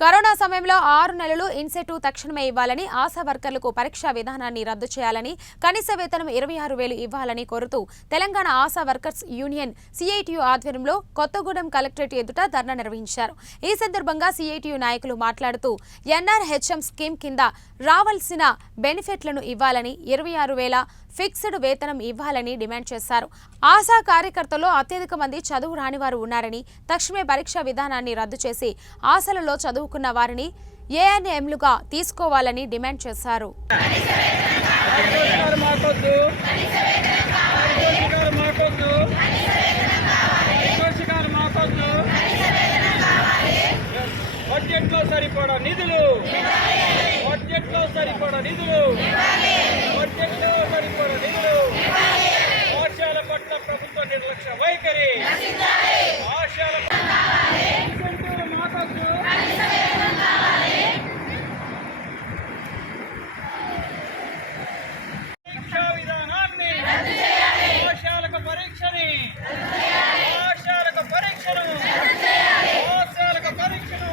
Corona సమయంలో 6 నెలలు incentive తక్షణమే ఇవ్వాలని, ఆశా వర్కర్లకు పరీక్షా విధానాన్ని రద్దు చేయాలని, కనీస వేతనం 26,000 ఇవ్వాలని కోరుతూ Telangana ASHA workers union CITU ఆధ్వర్యంలో కొత్తగూడెం కలెక్టరేట్ ఎదుట ధర్నా నిర్వహించారు. ఈ సందర్భంగా సిఐటియు నాయకులు మాట్లాడుతూ ఎన్ఆర్హెచ్ఎం స్కీమ్ కింద రావాల్సిన బెనిఫిట్లను ఇవ్వాలని, 26,000 ఫిక్స్డ్ వేతనం ఇవ్వాలని డిమాండ్ చేశారు. ఆశా కార్యకర్తల్లో అత్యధిక మంది చదువు రాని వారు ఉన్నారని, తక్షణమే పరీక్షా విధానాన్ని రద్దు చేసి ఆశలలో చదువుకున్న వారిని ఏఎన్ఎంలుగా తీసుకోవాలని డిమాండ్ చేశారు. బడ్జెట్లో సరిపడా నిధులు, బడ్జెట్లో సరిపడా నిధులు, బడ్జెట్లో సరిపడా నిధులు, ఆశయాల పట్ల ప్రభుత్వ నిర్లక్ష్య వైఖరి, ఆశయాల పరీక్షా విధానాన్ని, ఆశయాలకు పరీక్షని, ఆశయాలకు పరీక్షను, ఆశయాలకు పరీక్షను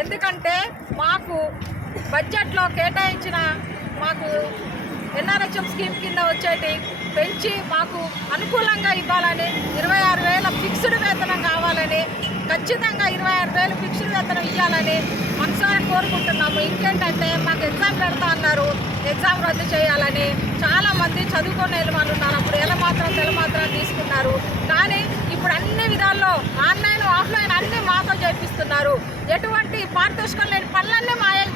ఎందుకంటే మాకు బడ్జెట్లో కేటాయించిన మాకు ఎన్ఆర్హెచ్ఎం స్కీమ్ కింద వచ్చేటి పెంచి మాకు అనుకూలంగా ఇవ్వాలని, 26,000 ఫిక్స్డ్ వేతనం కావాలని, ఖచ్చితంగా 26,000 ఫిక్స్డ్ వేతనం ఇవ్వాలని మనసారా కోరుకుంటున్నాము. ఇంకేంటంటే మాకు ఎగ్జామ్ పెడతా అన్నారు, ఎగ్జామ్ రద్దు చేయాలని. చాలామంది చదువుకునే వాళ్ళు ఉన్నారు, అప్పుడు ఎలా మాత్రం తెల మాత్రం తీసుకున్నారు. కానీ ఇప్పుడు అన్ని విధాల్లో ఆన్లైన్ ఆఫ్లైన్ అన్నీ మాతో చేపిస్తున్నారు. ఎటువంటి పారితోషికం లేని పనులన్నీ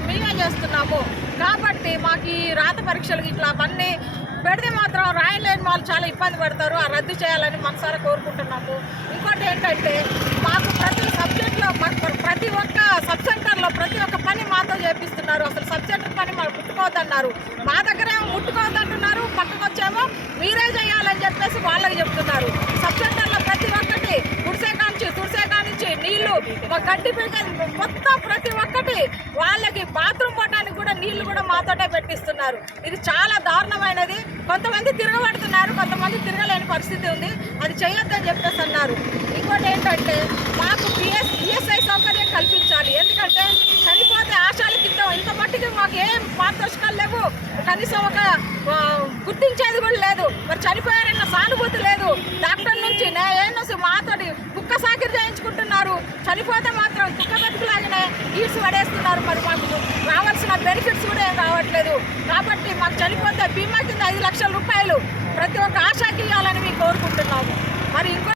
మేమే చేస్తున్నాము. కాబట్టి మాకు ఈ రాత పరీక్షలు ఇట్లా అవన్నీ పెడితే మాత్రం రాయలేని వాళ్ళు చాలా ఇబ్బంది పడతారు. ఆ రద్దు చేయాలని మనసారా కోరుకుంటున్నాము. ఇంకోటి ఏంటంటే మాకు ప్రతి సబ్జెక్ట్లో ప్రతి ఒక్క సబ్ సెంటర్లో ప్రతి ఒక్క పని మాతో చేపిస్తున్నారు. అసలు సబ్ సెంటర్ పని మాకు ముట్టుకోవద్దన్నారు, మా దగ్గరేమో ముట్టుకోవద్దంటున్నారు. పక్కకు వచ్చేమో మీరే చేయాలని చెప్పేసి వాళ్ళకి చెప్తున్నారు. సబ్ సెంటర్లో ప్రతి ఒక్కటి తుడిసే కానించి నీళ్లు, గడ్డి పీకని మొత్తం ప్రతి ఒక్కటి వాళ్ళకి బాత్రూమ్ పోవడానికి కూడా నీళ్లు కూడా మాతోటే పెట్టిస్తున్నారు. ఇది చాలా దారుణమైనది. కొంతమంది తిరగబడుతున్నారు, కొంతమంది తిరగలేని పరిస్థితి ఉంది. అది చేయొద్దని చెప్పేసి అన్నారు. ఇంకోటి ఏంటంటే మాకు ఈఎస్ఐ సౌకర్యం కల్పించాలి. ఎందుకంటే చనిపోతే ఆశాల కింద ఇంత మట్టికి మాకు ఏం పారితోషికాలు లేవు, కనీసం ఒక గుర్తించేది కూడా లేదు. మరి చనిపోయారన్న సానుభూతి లేదు. డాక్టర్ నుంచి మాతోటి కుక్క సాకిరి చేయించుకుంటున్నారు. చనిపోతే మాత్రం కుక్క బతుకులాగానే ఈడ్స్ పడేస్తున్నారు. మరి మాకు రావాల్సిన బెనిఫిట్స్ కూడా ఏం రావట్లేదు. కాబట్టి మాకు చనిపోతే బీమా కింద 5 లక్షల రూపాయలు ప్రతి ఒక్క ఆశాకి ఇవ్వాలని మేము కోరుకుంటున్నాము. మరి ఇంకో